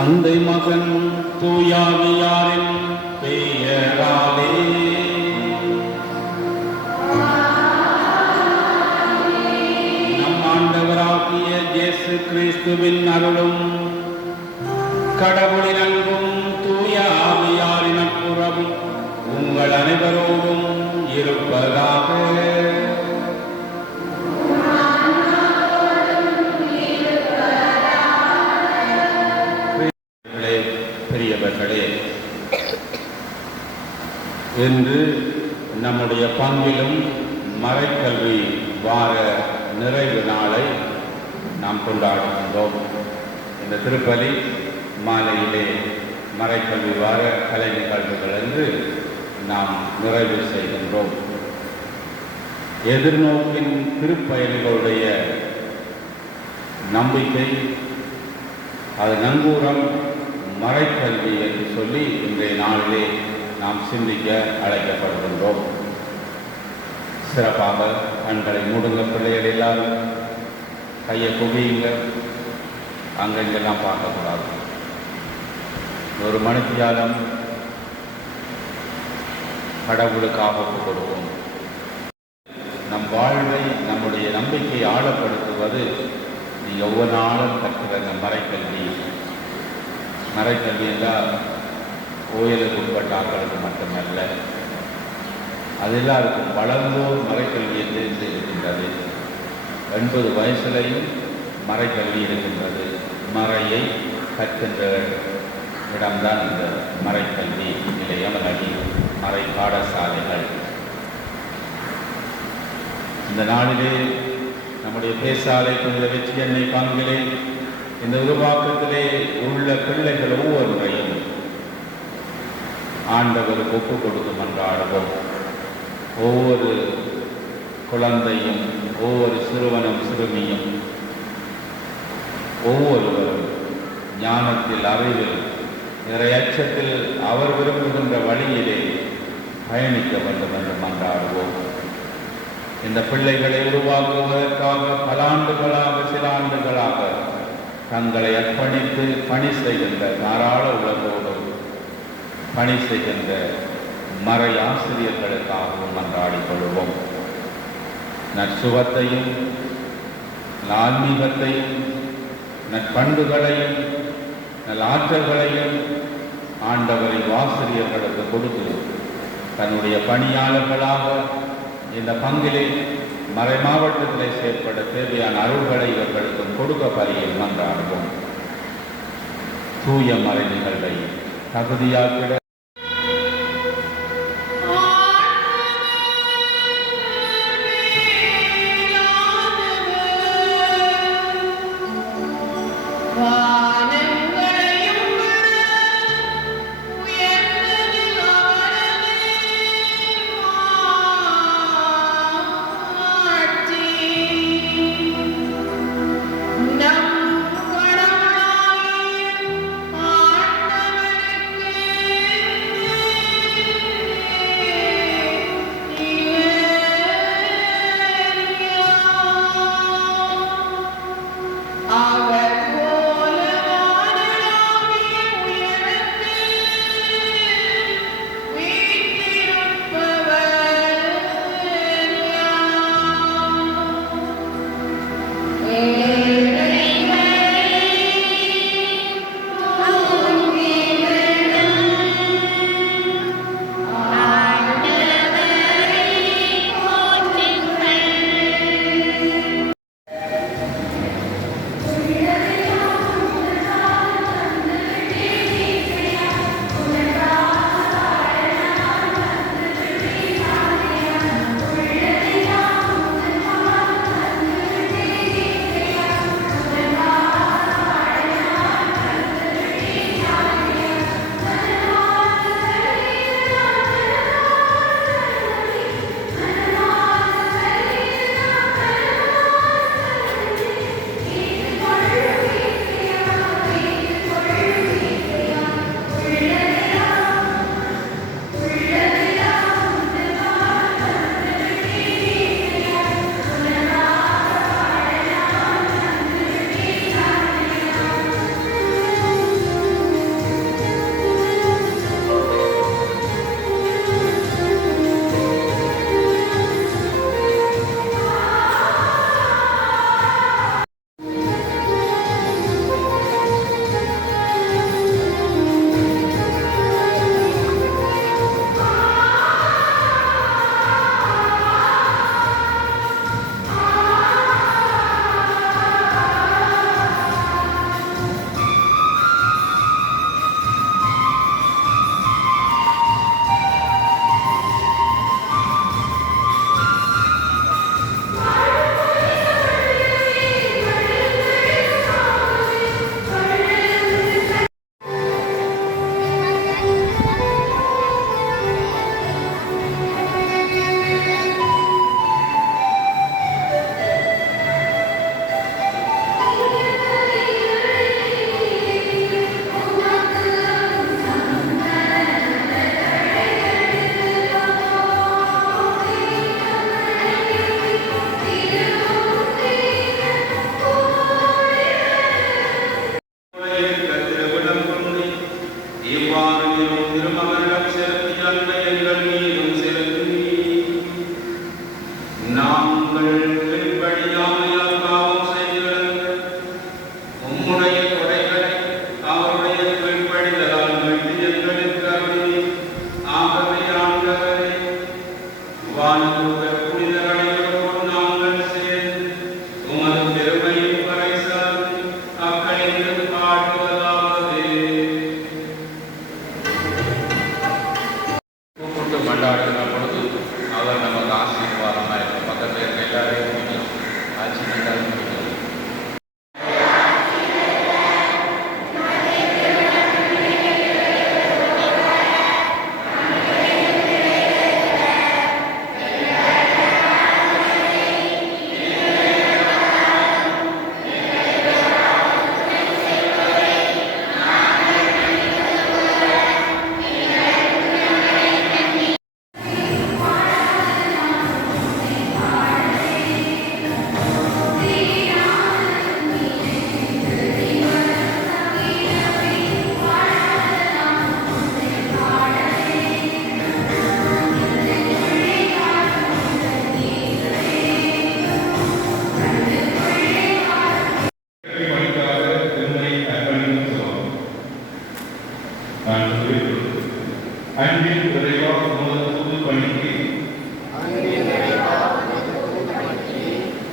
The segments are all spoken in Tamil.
தந்தை மகன் தூயாவியாரின் பெயராலே. நம் ஆண்டவராகிய இயேசு கிறிஸ்துவின் அருளும் கடவுளின் அன்பு என்று நம்முடைய பங்கிலும் மறைக்கல்வி வார நிறைவு நாளை நாம் கொண்டாடுகின்றோம். இந்த திருப்பலி மாலையிலே மறைக்கல்வி வார கலை நிகழ்வுகள் என்று நாம் நிறைவு செய்கின்றோம். எதிர்நோக்கின் திருப்பயணிகளுடைய நம்பிக்கை அது நங்கூரம் மறைக்கல்வி என்று சொல்லி இன்றைய நாளிலே நாம் சிந்திக்க அழைக்கப்படுகின்றோம். சிறப்பாக கண்களை மூடுங்க பிள்ளைகள் எல்லாரும். கையை குவியுங்க அங்கெங்கெல்லாம் பார்க்கக்கூடாது. ஒரு மணித்தியாலம் கடவுளுக்காக கொடுக்கும். கொடுப்போம் நம் வாழ்வை நம்முடைய நம்பிக்கையை ஆழப்படுத்துவது நீங்கள் ஒவ்வொரு நாளும் கற்கிற இந்த மறைக்கல்வி. மறைக்கல்வி என்றால் கோயிலுக்கு உட்பட்ட ஆக்களுக்கு மட்டுமல்ல அது எல்லாருக்கும் வளர்ந்தோர் மறைக்கல்வியை தெரிந்து இருக்கின்றது. எண்பது வயசுலையும் மறைக்கல்வி இருக்கின்றது. மறையை கற்கின்ற இடம்தான் இந்த மறைக்கல்வி நிலையம் அல்லது மறை பாடசாலைகள். இந்த நாளிலே நம்முடைய பேசாலை புனித வெற்றி எண்ணெய் பங்கிலே இந்த உருவாக்கத்திலே உள்ள பிள்ளைகள் ஒவ்வொருவரையும் ஆண்டவருக்கு ஒப்பு கொடுத்து மன்றாடுவோம் ஒவ்வொரு குழந்தையும் ஒவ்வொரு சிறுவனும் சிறுமியும் ஒவ்வொருவரும் ஞானத்தில் அறிவில் இறையச்சத்தில் அவர் விரும்புகின்ற வழியிலே பயணிக்க வேண்டும் என்று மன்றாடுவோம். இந்த பிள்ளைகளை உருவாக்குவதற்காக பல ஆண்டுகளாக சில ஆண்டுகளாக தங்களை அர்ப்பணித்து பணி செய்கின்ற தாராள உலகோடு பணி செய்கின்ற மறை ஆசிரியர்களுக்காகவும் மன்றாடிக் கொள்வோம். நற்சுகத்தையும் ஆன்மீகத்தையும் நற்பண்புகளையும் நல்லாற்றல்களையும் ஆண்டவரின் ஆசிரியர்களுக்கு கொடுத்து தன்னுடைய பணியாளர்களாக இந்த பங்கிலே மறை மாவட்டத்திலே செயற்பட தேவையான அருள்களை இவர்களுக்கு கொடுக்க பலியில் மன்றாடுவோம். தூய மறை நிகழ்வை தகுதியாக்கிட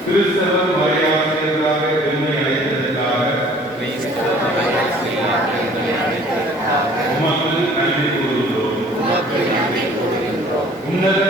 கிறிஸ்தவ மறையாசிரியர்களாக பெருமை அடைத்ததற்காக உமக்கு நன்றி கூறுகின்றோம். உன்னத